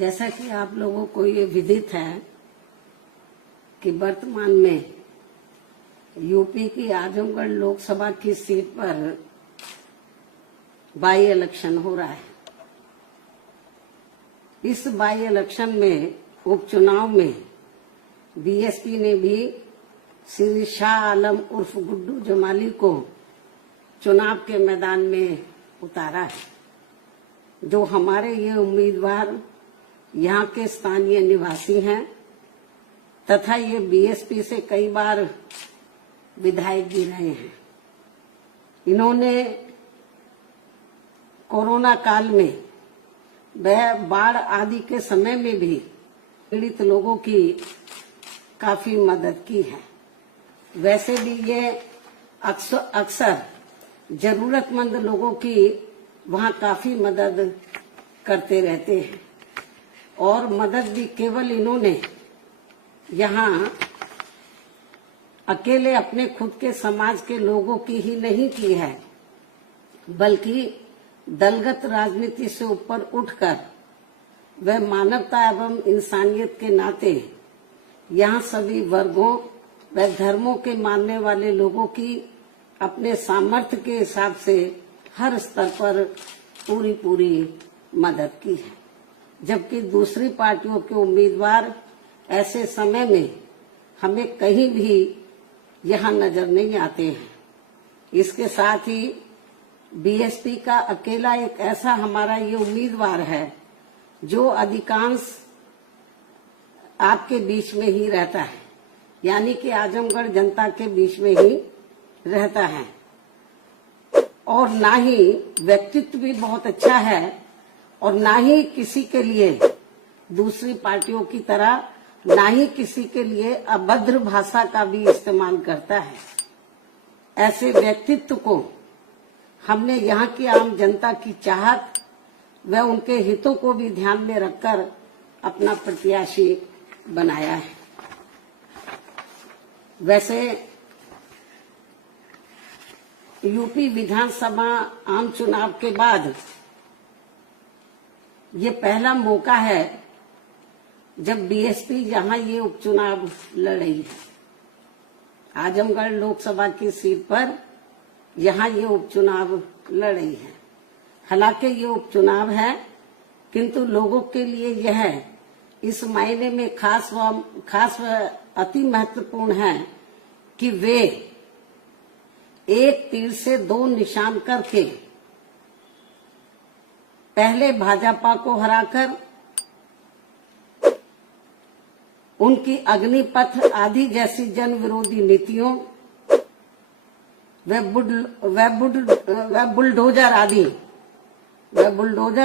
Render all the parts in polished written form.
जैसा कि आप लोगों को ये विदित है कि वर्तमान में यूपी की आजमगढ़ लोकसभा की सीट पर बाई इलेक्शन हो रहा है। इस बाई इलेक्शन में उपचुनाव में बीएसपी ने भी श्री शाह आलम उर्फ गुड्डू जमाली को चुनाव के मैदान में उतारा है। जो हमारे ये उम्मीदवार यहाँ के स्थानीय निवासी हैं तथा ये बीएसपी से कई बार विधायक भी रहे हैं। इन्होंने कोरोना काल में वह बाढ़ आदि के समय में भी पीड़ित लोगों की काफी मदद की है। वैसे भी ये अक्सर जरूरतमंद लोगों की वहाँ काफी मदद करते रहते हैं और मदद भी केवल इन्होंने यहाँ अकेले अपने खुद के समाज के लोगों की ही नहीं की है, बल्कि दलगत राजनीति से ऊपर उठकर वह मानवता एवं इंसानियत के नाते यहाँ सभी वर्गों व धर्मों के मानने वाले लोगों की अपने सामर्थ्य के हिसाब से हर स्तर पर पूरी मदद की है। जबकि दूसरी पार्टियों के उम्मीदवार ऐसे समय में हमें कहीं भी यहाँ नजर नहीं आते हैं। इसके साथ ही बीएसपी का अकेला एक ऐसा हमारा ये उम्मीदवार है जो अधिकांश आपके बीच में ही रहता है, यानी कि आजमगढ़ जनता के बीच में ही रहता है और ना ही व्यक्तित्व भी बहुत अच्छा है और ना ही किसी के लिए दूसरी पार्टियों की तरह ना ही किसी के लिए अभद्र भाषा का भी इस्तेमाल करता है। ऐसे व्यक्तित्व को हमने यहाँ की आम जनता की चाहत व उनके हितों को भी ध्यान में रखकर अपना प्रत्याशी बनाया है। वैसे यूपी विधानसभा आम चुनाव के बाद ये पहला मौका है जब बीएसपी यहाँ ये उपचुनाव लड़ रही है। आजमगढ़ लोकसभा की सीट पर यहाँ ये उपचुनाव लड़ रही है। हालांकि ये उपचुनाव है, किंतु लोगों के लिए यह इस मायने में खास व अति महत्वपूर्ण है कि वे एक तीर से दो निशान करके पहले भाजपा को हराकर उनकी अग्निपथ आदि जैसी जन विरोधी नीतियों व बुलडोजर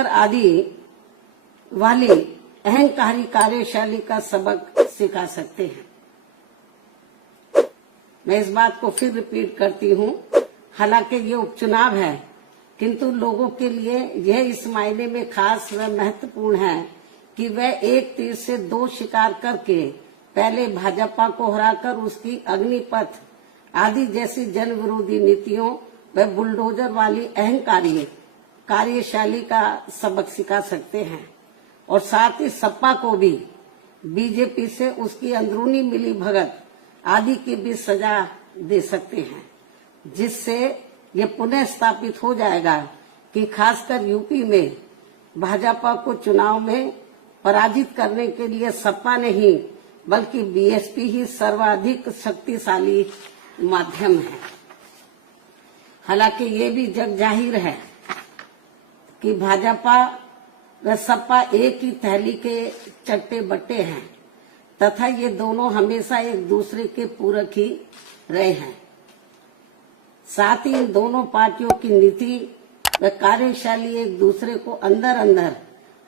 आदि वाली अहंकारी कार्यशैली का सबक सिखा सकते हैं। मैं इस बात को फिर रिपीट करती हूँ, हालांकि ये उपचुनाव है, किंतु लोगों के लिए यह इस मायने में खास व महत्वपूर्ण है कि वह एक तीर से दो शिकार करके पहले भाजपा को हराकर उसकी अग्निपथ आदि जैसी जन विरोधी नीतियों व बुलडोजर वाली अहंकारी कार्यशैली का सबक सिखा सकते हैं और साथ ही सपा को भी बीजेपी से उसकी अंदरूनी मिली भगत आदि की भी सजा दे सकते हैं, जिससे ये पुनः स्थापित हो जाएगा कि खासकर यूपी में भाजपा को चुनाव में पराजित करने के लिए सपा नहीं बल्कि बीएसपी ही सर्वाधिक शक्तिशाली माध्यम है। हालांकि ये भी जग जाहिर है कि भाजपा व सपा एक ही थैली के चट्टे बट्टे हैं तथा ये दोनों हमेशा एक दूसरे के पूरक ही रहे हैं। साथ ही इन दोनों पार्टियों की नीति व कार्यशैली एक दूसरे को अंदर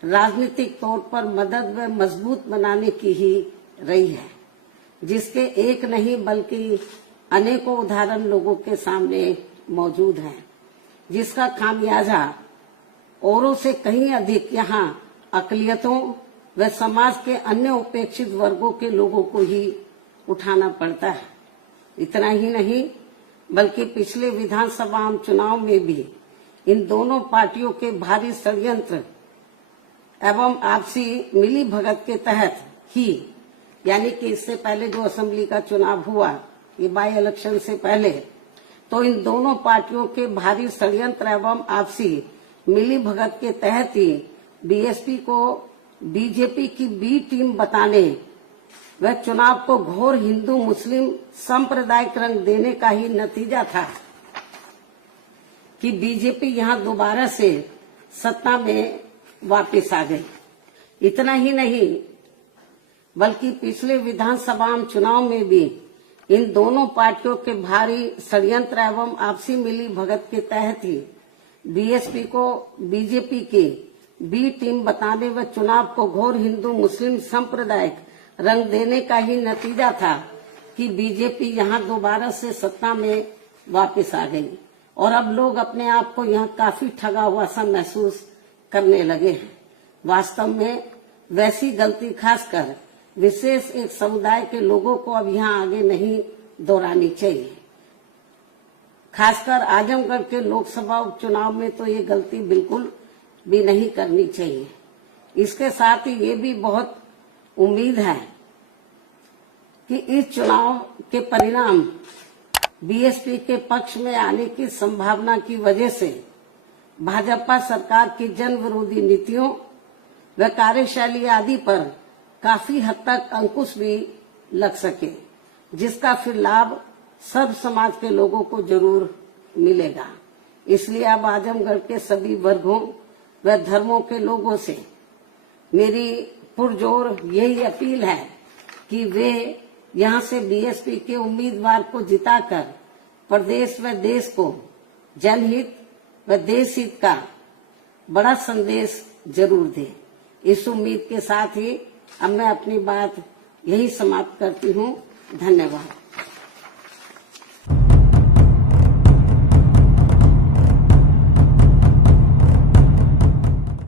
राजनीतिक तौर पर मदद व मजबूत बनाने की ही रही है, जिसके एक नहीं बल्कि अनेकों उदाहरण लोगों के सामने मौजूद हैं, जिसका खामियाजा औरों से कहीं अधिक यहाँ अकलियतों व समाज के अन्य उपेक्षित वर्गों के लोगों को ही उठाना पड़ता है। इतना ही नहीं बल्कि पिछले विधानसभा चुनाव में भी इन दोनों पार्टियों के भारी षड्यंत्र एवं आपसी मिली भगत के तहत ही, यानी कि इससे पहले जो असेंबली का चुनाव हुआ, ये बाई इलेक्शन से पहले, तो इन दोनों पार्टियों के भारी षड्यंत्र एवं आपसी मिली भगत के तहत ही बीएसपी को बीजेपी की बी टीम बताने व चुनाव को घोर हिंदू मुस्लिम सांप्रदायिक रंग देने का ही नतीजा था कि बीजेपी यहां दोबारा से सत्ता में वापस आ गई। इतना ही नहीं, बल्कि पिछले विधानसभा चुनाव में भी इन दोनों पार्टियों के भारी षड्यंत्र एवं आपसी मिली भगत के तहत ही बीएसपी को बीजेपी की बी टीम बताने व चुनाव को घोर हिंदू मुस्लिम सांप्रदायिक रंग देने का ही नतीजा था कि बीजेपी यहां दोबारा से सत्ता में वापस आ गई और अब लोग अपने आप को यहां काफी ठगा हुआ सा महसूस करने लगे हैं। वास्तव में वैसी गलती खासकर विशेष एक समुदाय के लोगों को अब यहाँ आगे नहीं दोहरानी चाहिए। खासकर आजमगढ़ के लोकसभा उपचुनाव में तो ये गलती बिल्कुल भी नहीं करनी चाहिए। इसके साथ ही ये भी बहुत उम्मीद है कि इस चुनाव के परिणाम बीएसपी के पक्ष में आने की संभावना की वजह से भाजपा सरकार की जन विरोधी नीतियों व कार्यशैली आदि पर काफी हद तक अंकुश भी लग सके, जिसका फिर लाभ सब समाज के लोगों को जरूर मिलेगा। इसलिए अब आजमगढ़ के सभी वर्गों व धर्मों के लोगों से मेरी पुरजोर यही अपील है कि वे यहां से बीएसपी के उम्मीदवार को जिताकर प्रदेश व देश को जनहित व देश हित का बड़ा संदेश जरूर दें। इस उम्मीद के साथ ही अब मैं अपनी बात यही समाप्त करती हूँ। धन्यवाद।